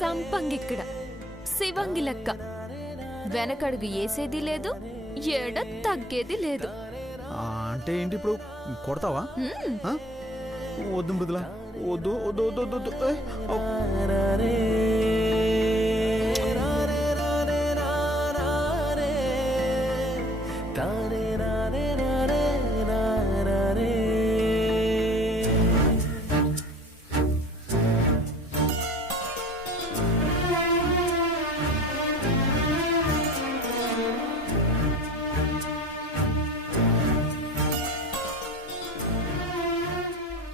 సంపంగిక్కడ శివంగి లెక్క వెనకడుగు వేసేది లేదు, ఏడ తగ్గేది లేదు. అంటే ఏంటి ఇప్పుడు కొడతావా? వద్దు మృదులా, వద్దు వద్దు వద్దు వద్దు వద్దు.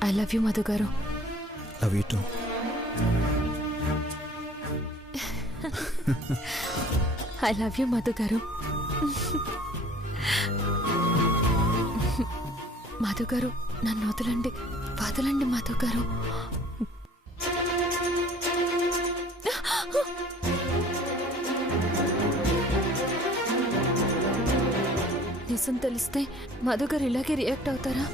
ఐ లవ్ యూ మధు గారు. Love you two. I love you Madhu గారు. మధు గారు నన్ను వదలండి, వదలండి మధు గారు. నిజం తెలిస్తే మధు గారు ఇలాగే రియాక్ట్ అవుతారా?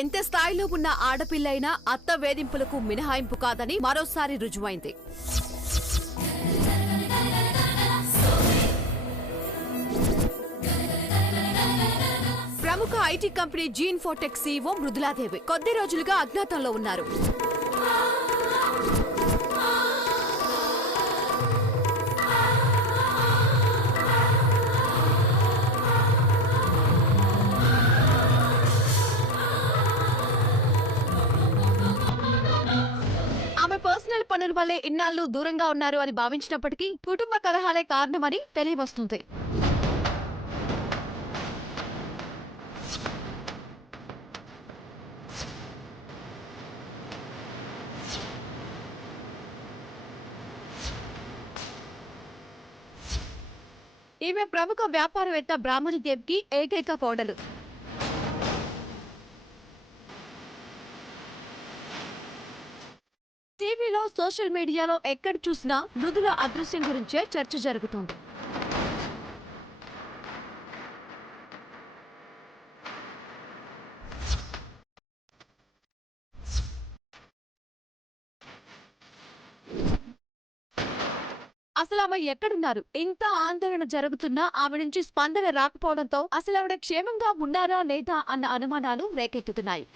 ఎంత స్థాయిలో ఉన్న ఆడపిల్లైనా అత్త వేధింపులకు మినహాయింపు కాదని మరోసారి రుజువైంది. ప్రముఖ ఐటీ కంపెనీ జీన్ ఫోటెక్ సీఈఓ మృదులాదేవి కొద్ది రోజులుగా అజ్ఞాతంలో ఉన్నారు. పర్సనల్ పనుల వల్లే ఇన్నాళ్లు దూరంగా ఉన్నారు అని భావించినప్పటికీ కుటుంబ కలహాలే కారణమని తెలియవస్తుంది. ఈమె ప్రముఖ వ్యాపారవేత్త బ్రాహ్మణి దేవ్కి ఏకైక కోడలు. టీవీలో సోషల్ మీడియాలో ఎక్కడ చూసినా మృదుల అదృశ్యం గురించే చర్చ జరుగుతుంది. అసలు ఆమె ఎక్కడున్నారు? ఇంత ఆందోళన జరుగుతున్నా ఆమె నుంచి స్పందన రాకపోవడంతో అసలు ఆవిడ క్షేమంగా ఉన్నారా లేదా అన్న అనుమానాలు రేకెత్తుతున్నాయి.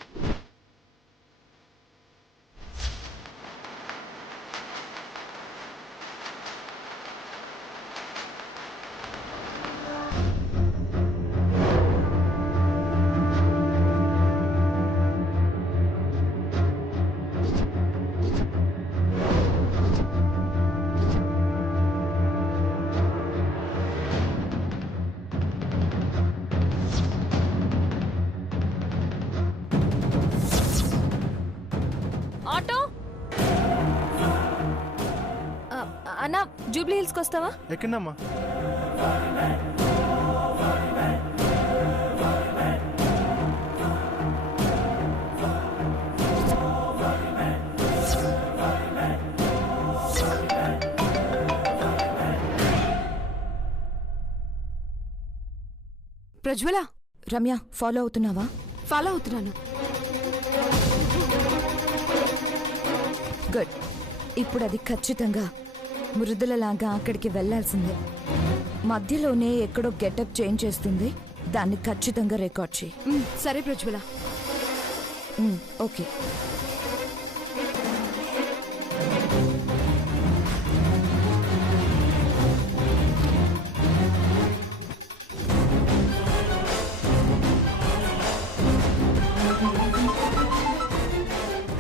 ఆటో అన్నా, జూబ్లీ హిల్స్కి వస్తావా? ఎక్కడమ్మా? ప్రజ్వల, రమ్య ఫాలో అవుతున్నావా? ఫాలో అవుతున్నాను. గుడ్. ఇప్పుడు అది ఖచ్చితంగా మృదులలాగా అక్కడికి వెళ్లాల్సిందే. మధ్యలోనే ఎక్కడో గెటప్ చేంజ్ చేస్తుంది, దాన్ని ఖచ్చితంగా రికార్డ్ చేయి. సరే ప్రజ్వల. ఓకే.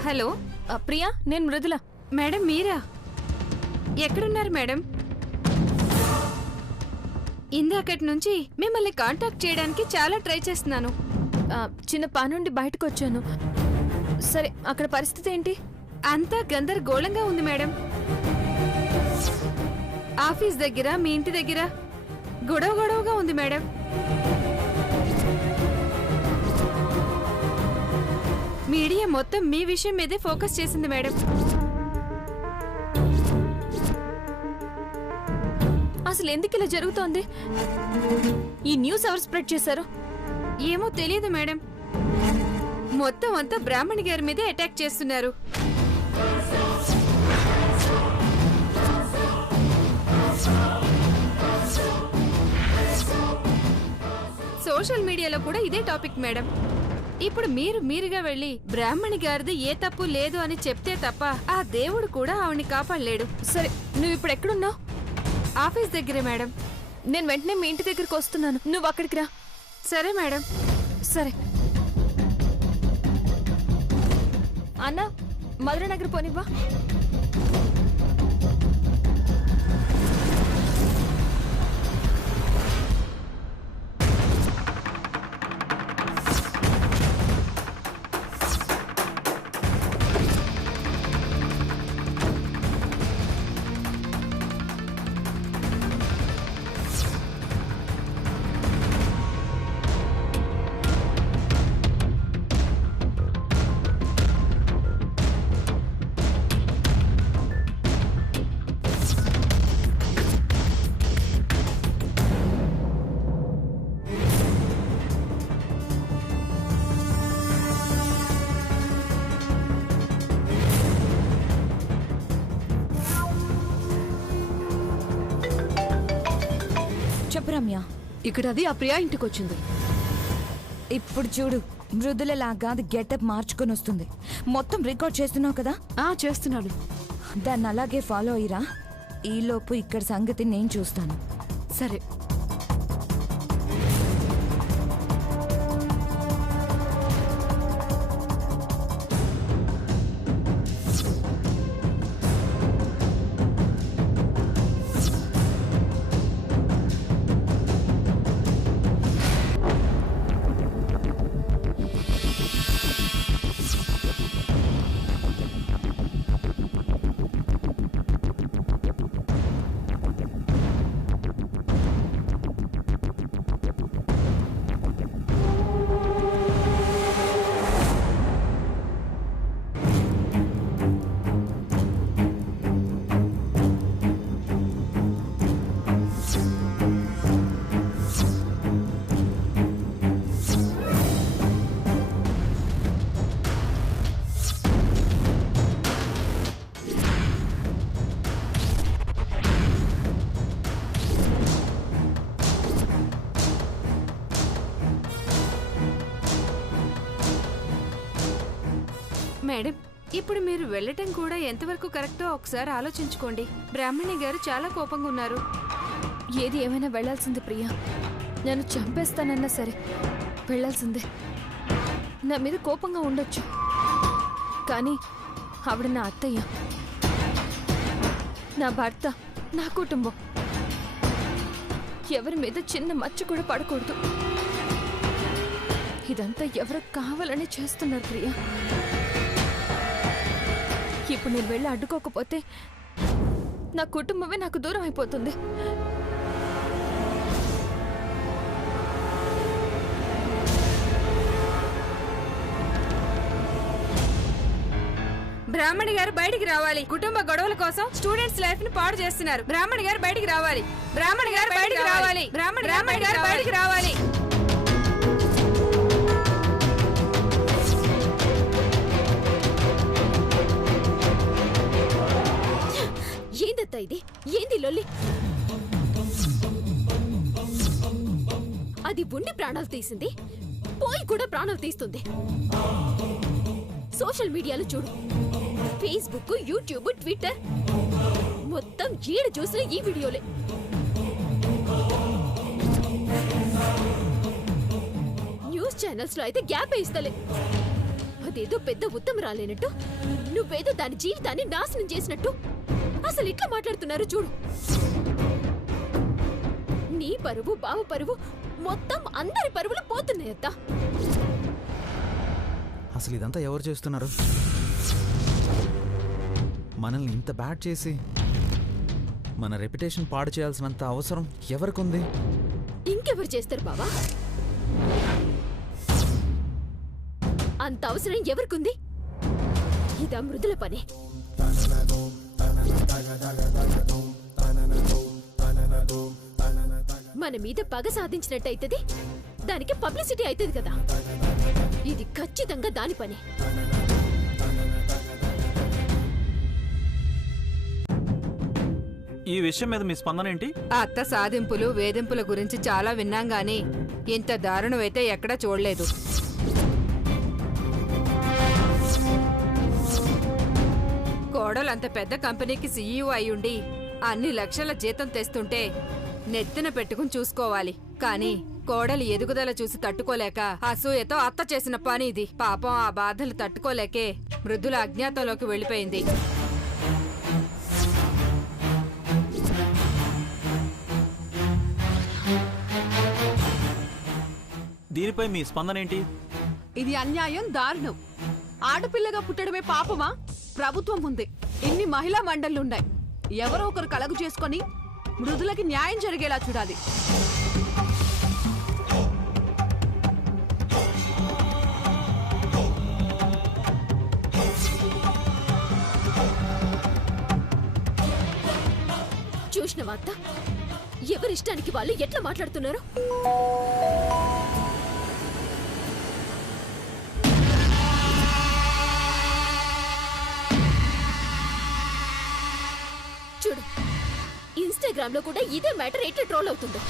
హలో ప్రియా, నేను మృదుల. మేడం మీరా? ఎక్కడున్నారు మేడం? ఇందాకటి నుంచి మిమ్మల్ని కాంటాక్ట్ చేయడానికి చాలా ట్రై చేస్తున్నాను. చిన్న పని నుండి బయటకు వచ్చాను. సరే, అక్కడ పరిస్థితి ఏంటి? అంతా గందరగోళంగా ఉంది మేడం. ఆఫీస్ దగ్గర, మీ ఇంటి దగ్గర గొడవగా ఉంది మేడం. మీడియా మొత్తం మీ విషయం మీదే ఫోకస్ చేసింది మేడం. అసలు ఎందుకు ఇలా జరుగుతోంది? ఈ న్యూస్ ఎవరు స్ప్రెడ్ చేశారు? ఏమో తెలియదు మేడం. మొత్తం అంతా బ్రాహ్మణి గారి మీదే అటాక్ చేస్తున్నారు. సోషల్ మీడియాలో కూడా ఇదే టాపిక్ మేడం. ఇప్పుడు మీరుగా వెళ్ళి బ్రాహ్మణి గారిది ఏ తప్పు లేదు అని చెప్తే తప్ప ఆ దేవుడు కూడా ఆవిడ్ని కాపాడలేడు. సరే, నువ్వు ఇప్పుడు ఎక్కడున్నావు? ఆఫీస్ దగ్గరే మేడం. నేను వెంటనే మీ ఇంటి దగ్గరికి వస్తున్నాను, నువ్వు అక్కడికి రా. సరే మేడం. సరే అన్న, మధురనగర్ పోనివ్వా? చెప్పు రమ్య. ఇక్కడ అది ఆ ప్రియా ఇంటికి వచ్చింది. ఇప్పుడు చూడు, మృదులలాగా అది గెటప్ మార్చుకొని వస్తుంది. మొత్తం రికార్డ్ చేస్తున్నావు కదా? చేస్తున్నాను. దాన్ని అలాగే ఫాలో అయ్యిరా. ఈలోపు ఇక్కడ సంగతి నేను చూస్తాను. సరే. మేడం, ఇప్పుడు మీరు వెళ్ళటం కూడా ఎంతవరకు కరెక్టో ఒకసారి ఆలోచించుకోండి. బ్రాహ్మణి గారు చాలా కోపంగా ఉన్నారు. ఏది ఏమైనా వెళ్లాల్సింది ప్రియా. నన్ను చంపేస్తానన్నా సరే వెళ్లాల్సిందే. నా మీద కోపంగా ఉండొచ్చు, కానీ ఆవిడ నా అత్తయ్య, నా భర్త, నా కుటుంబం. ఎవరి మీద చిన్న మచ్చ కూడా పడకూడదు. ఇదంతా ఎవరు కావాలని చేస్తున్నారు ప్రియా. ఇప్పుడు నేను వెళ్ళి అడ్డుకోకపోతే నా కుటుంబమే నాకు దూరం అయిపోతుంది. బ్రాహ్మణి గారు బయటికి రావాలి. కుటుంబ గొడవల కోసం స్టూడెంట్స్ లైఫ్ ని పాడు చేస్తున్నారు. బ్రాహ్మణి గారు బయటికి రావాలి. బ్రాహ్మణి గారు బయటికి రావాలి. బ్రాహ్మణి గారు బయటికి రావాలి. ఏందత్తా ఇది? ఏంది లొల్లి? ఉండి ప్రాణాలు తీసింది, పోయి కూడా ప్రాణాలు తీస్తుంది. సోషల్ మీడియాలో చూడు, ఫేస్బుక్, యూట్యూబ్, ట్విట్టర్, మొత్తం ఈడు చూసిన ఈ వీడియోలే. న్యూస్ ఛానల్స్ లో అయితే గ్యాప్ ఇస్తలే. అదేదో పెద్ద ఉత్తమ రాలేనట్టు, నువ్వేదో దాని జీవితాన్ని నాశనం చేసినట్టు అసలు ఇట్లా మాట్లాడుతున్నారు చూడు. నీ పరువు, బావ పరువు, మొత్తం అందరి పరువులు పోతున్నాయత్తా. అసలు ఇదంతా ఎవరు చేస్తున్నారు? మనల్ని ఇంత బ్యాడ్ చేసి మన రెప్యుటేషన్ పాడు చేయాల్సినంత అవసరం ఎవరికుంది? ఇంకెవరు చేస్తారు బావా? అంత అవసరం ఎవరికుంది? ఇదా మృదుల పనే. మన మీద పగ సాధించినట్టయితది, దానికి పబ్లిసిటీ అవుతుంది కదా. ఇది ఖచ్చితంగా దాని పనే. ఈ విషయం మీద మీ స్పందన ఏంటి? అత్త సాధింపులు వేధింపుల గురించి చాలా విన్నాం గాని ఇంత దారుణమైతే ఎక్కడా చూడలేదు. కోడలు అంత పెద్ద కంపెనీకి సీఈఓ అయ్యుండి అన్ని లక్షల జీతం తెస్తుంటే నెత్తిన పెట్టుకుని చూసుకోవాలి. కానీ కోడలి ఎదుగుదల చూసి తట్టుకోలేక అసూయతో అత్త చేసిన పని ఇది. పాపం ఆ బాధలు తట్టుకోలేకే మృదుల అజ్ఞాతంలోకి వెళ్ళిపోయింది. దీనిపై మీ స్పందన ఏంటి? ఇది అన్యాయం, దారుణం. ఆడపిల్లగా పుట్టడమే పాపమా? ప్రభుత్వం ఉంది, ఇన్ని మహిళా మండళ్లున్నాయి. ఎవరో ఒకరు కలగు చేసుకొని మృదులకి న్యాయం జరిగేలా చూడాలి. చూసిన వార్త ఎవరిష్టానికి వాళ్ళు ఎట్లా మాట్లాడుతున్నారు? చూడు, ఇన్స్టాగ్రామ్ లో కూడా ఇదే మ్యాటర్ ఎట్లా ట్రోల్ అవుతుందో.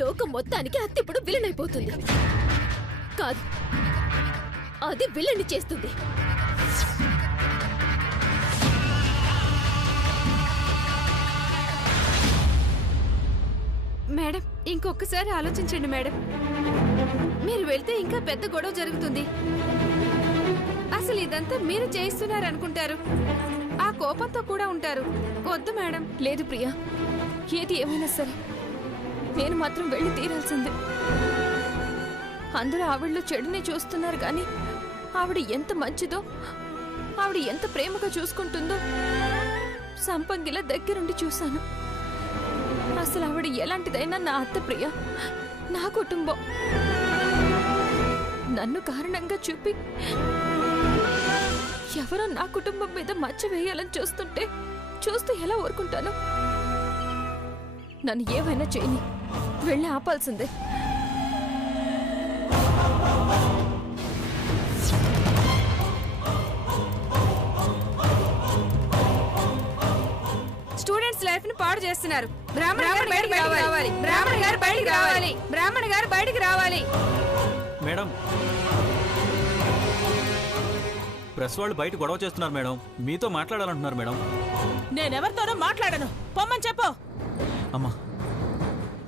లోకం మొత్తానికి అత్త ఇప్పుడు విలన్ అయిపోతుంది. కాదు, అది విలన్ని చేస్తుంది. మేడం, ఇంకొకసారి ఆలోచించండి మేడం. మీరు వెళ్తే ఇంకా పెద్ద గొడవ జరుగుతుంది. అసలు ఇదంతా మీరు చేయిస్తున్నారనుకుంటారు. ఆ కోపంతో కూడా ఉంటారు. వద్దు మేడం. లేదు ప్రియా, ఏది ఏమైనా సరే నేను మాత్రం వెళ్ళి తీరాల్సిందే. అందరూ ఆవిడలో చెడుని చూస్తున్నారు కానీ ఆవిడ ఎంత మంచిదో, ఆవిడ ఎంత ప్రేమగా చూసుకుంటుందో సంపంగిలా దగ్గరుండి చూశాను. అసలు ఆవిడ ఎలాంటిదైనా నా అత్త ప్రియ, నా కుటుంబం. నన్ను కారణంగా చూపి ఎవరో నా కుటుంబం మీద మచ్చ వేయాలని చూస్తూ ఎలా ఊరుకుంటాను? నన్ను ఏమైనా చేయని, వెళ్ళి ఆపాల్సిందే. స్టూడెంట్స్ లైఫ్ ని పాడు చేస్తున్నారు. బ్రాహ్మణ గారు బయటికి రావాలి. బ్రాహ్మణ గారు బయటికి రావాలి. బ్రాహ్మణ గారు బయటికి రావాలి. మేడం, ప్రెస్ వాళ్ళు బయట గొడవ చేస్తున్నారు మేడం. మీతో మాట్లాడాలంటున్నారు మేడం. నేనెవరితోనో మాట్లాడను, పొమ్మని చెప్పు. అమ్మా,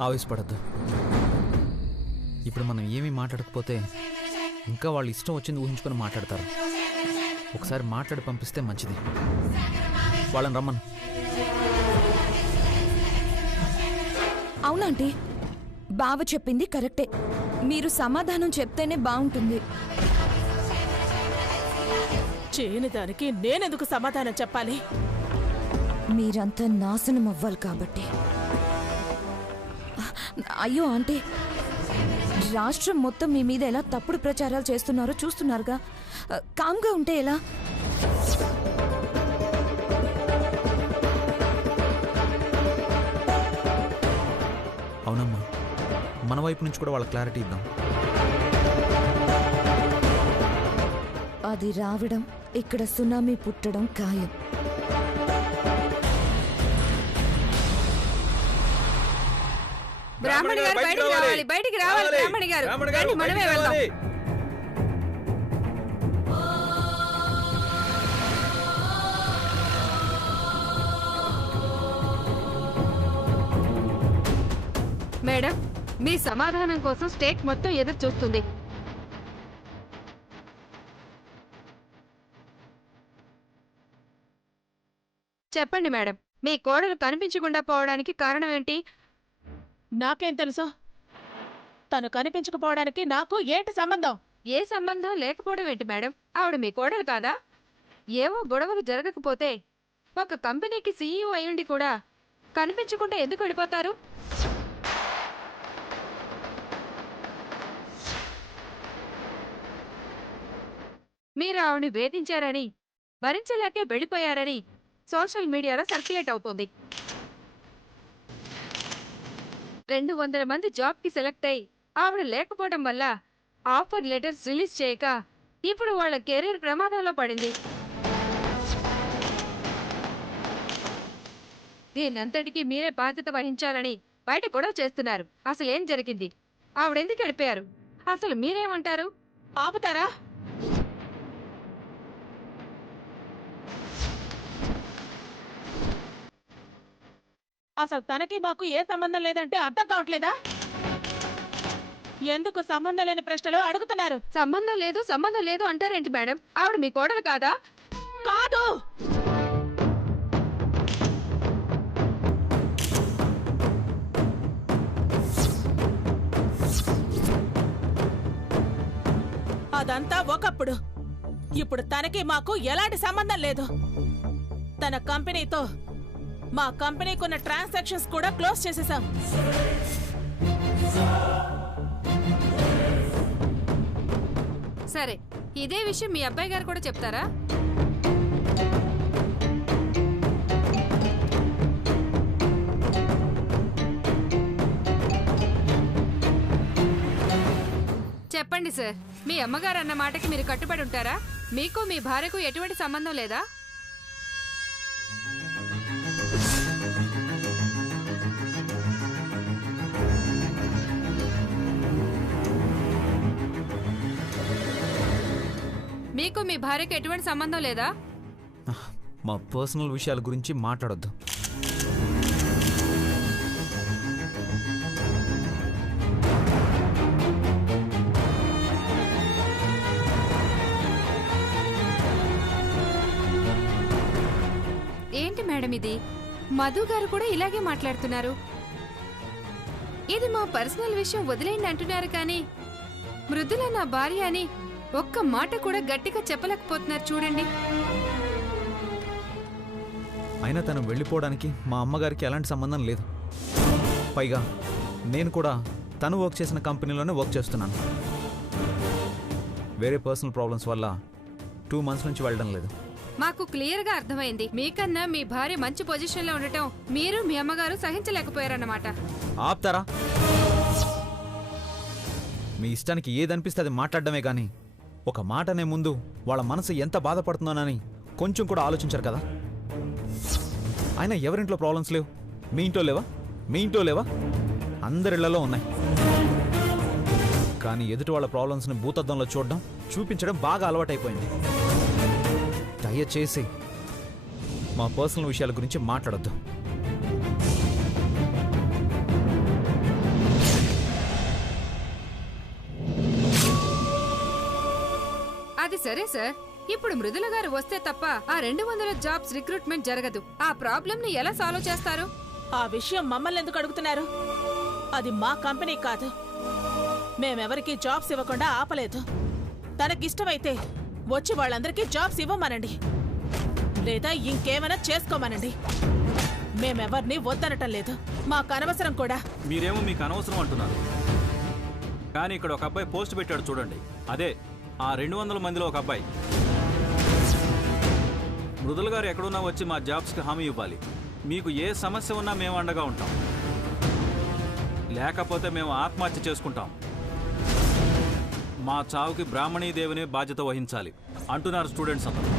ఆవేశపడద్దు. ఇప్పుడు మనం ఏమీ మాట్లాడకపోతే ఇంకా వాళ్ళు ఇష్టం వచ్చింది ఊహించుకొని మాట్లాడతారు. ఒకసారి మాట్లాడి పంపిస్తే మంచిది. వాళ్ళని రమ్మను. అవునంటీ, బావ చెప్పింది కరెక్టే. మీరు సమాధానం చెప్తేనే బాగుంటుంది. చేయని దానికి నేనెందుకు సమాధానం చెప్పాలి? మీరంతా నాశనం అవ్వాలి కాబట్టి. అయ్యో ఆంటీ, రాష్ట్రం మొత్తం మీ మీద ఎలా తప్పుడు ప్రచారాలు చేస్తున్నారో చూస్తున్నారుగా. కామ్గా ఉంటే ఎలా? అవునమ్మా, మన వైపు నుంచి కూడా వాళ్ళ క్లారిటీ ఇద్దాం. అది రావడం, ఇక్కడ సునామీ పుట్టడం ఖాయం. బ్రాహ్మణి గారు బయటికి రావాలి, బయటికి రావాలి. బ్రాహ్మణి గారు రండి, మనమే వెళ్దాం. మేడం, మీ సమాధానం కోసం స్టేట్ మొత్తం ఎదురు చూస్తుంది. చెప్పండి మేడం, మీ కోడలు కనిపించకుండా పోవడానికి కారణం ఏంటి? నాకేం తెలుసు? తను కనిపించకపోవడానికి నాకు ఏంటి సంబంధం? ఏ సంబంధం లేకపోవడం ఏంటి మేడం? ఆవిడ మీ కోడలు కాదా? ఏవో గొడవలు జరగకపోతే ఒక కంపెనీకి సీఈఓ అయ్యుండి కూడా కనిపించకుండా ఎందుకు వెళ్ళిపోతారు? మీరు ఆవిడని వేధించారని, భరించలేకే వెళ్ళిపోయారని సోషల్ మీడియాలో సర్క్యులేట్ అవుతుంది. 200 మంది జాబ్కి సెలెక్ట్ అయి ఆవిడ లేకపోవడం వల్ల ఆఫర్ లెటర్స్ రిలీజ్ చేయక ఇప్పుడు వాళ్ళ కెరీర్ ప్రమాదంలో పడింది. దీనంతటికీ మీరే బాధ్యత వహించాలని బయట గొడవ చేస్తున్నారు. అసలు ఏం జరిగింది? ఆవిడెందుకు వెళ్ళిపోయారు? అసలు మీరేమంటారు? ఆపుతారా? అసలు తనకి మాకు ఏ సంబంధం లేదంటే అర్థం కావట్లేదా? ఎందుకు సంబంధం లేని ప్రశ్నలు అడుగుతున్నారు? సంబంధం లేదు అంటారేంటి మేడం? ఆవిడ మీ కోడలు కాదా? కాదు. అదంతా ఒకప్పుడు. ఇప్పుడు తనకి మాకు ఎలాంటి సంబంధం లేదు. తన కంపెనీతో మా కంపెనీకున్న ట్రాన్సాక్షన్స్ కూడా క్లోజ్ చేసేసాం. సరే, ఇదే విషయం మీ అబ్బాయి గారు కూడా చెప్తారా? చెప్పండి సార్, మీ అమ్మగారు అన్న మాటకి మీరు కట్టుబడి ఉంటారా? మీకు మీ భార్యకు ఎటువంటి సంబంధం లేదా? మీకు మీ భార్యకు ఎటువంటి సంబంధం లేదా? మా పర్సనల్ విషయాల గురించి మాట్లాడొద్దు. ఏంటి మేడం ఇది? మధు గారు కూడా ఇలాగే మాట్లాడుతున్నారు. ఇది మా పర్సనల్ విషయం, వదిలేయండి అంటున్నారు. కానీ మృదుల నా భార్య అని ఒక్క మాట కూడా గట్టిగా చెప్పలేకపోతున్నారు. చూడండి. అయినా తను వెళ్ళిపోవడానికి మా అమ్మగారికి ఎలాంటి సంబంధం లేదు. పైగా నేను కూడా తను వర్క్ చేసిన కంపెనీలోనే వర్క్ చేస్తున్నాను. వేరే పర్సనల్ ప్రాబ్లమ్స్ వల్ల 2 months నుంచి వెళ్ళడం లేదు. మాకు క్లియర్ గా అర్థమైంది. మీకన్నా మీ భార్య మంచి పొజిషన్ లో ఉండటం మీరు మీ అమ్మగారు సహించలేకపోయారన్నమాట. ఆప్తారా? మీ ఇష్టానికి ఏదనిపిస్తే అది మాట్లాడడమే కానీ ఒక మాటనే ముందు వాళ్ళ మనసు ఎంత బాధపడుతుందోనని కొంచెం కూడా ఆలోచించారు కదా. అయినా ఎవరింట్లో ప్రాబ్లమ్స్ లేవు? మీ ఇంట్లో లేవా? మీ ఇంట్లో లేవా? అందరిళ్లలో ఉన్నాయి. కానీ ఎదుటి వాళ్ళ ప్రాబ్లమ్స్ని భూతద్దంలో చూడడం, చూపించడం బాగా అలవాటైపోయింది. దయచేసి మా పర్సనల్ విషయాల గురించి మాట్లాడొద్దు. అది సరే సార్, ఇప్పుడు మృదుల గారు వస్తే తప్ప ఆ 200 జాబ్స్ రిక్రూట్మెంట్ జరగదు. ఆ ప్రాబ్లం ని ఎలా సాల్వ్ చేస్తారు? ఆ విషయం మమ్మల్ని ఎందుకు అడుగుతున్నారు? అది మా కంపెనీ కాదు. మేమెవరికి జాబ్స్ ఇవ్వకుండా ఆపలేదు. తనకిష్టమైతే వచ్చి వాళ్ళందరికీ జాబ్స్ ఇవ్వమనండి, లేదా ఇంకేమైనా చేసుకోమనండి. మేమెవర్ని వద్దనటం లేదు. మాకు అనవసరం కూడా. మీరేమో మీకు అనవసరం అంటున్నారు. కానీ ఇక్కడ ఒక అబ్బాయి పోస్ట్ పెట్టాడు చూడండి. అదే ఆ 200 మందిలో ఒక అబ్బాయి. మృదుల గారు ఎక్కడున్నా వచ్చి మా జాబ్స్కి హామీ ఇవ్వాలి. మీకు ఏ సమస్య ఉన్నా మేము అండగా ఉంటాం, లేకపోతే మేము ఆత్మహత్య చేసుకుంటాం. మా చావుకి బ్రాహ్మణీ దేవిని బాధ్యత వహించాలి అంటున్నారు స్టూడెంట్స్ అందరూ.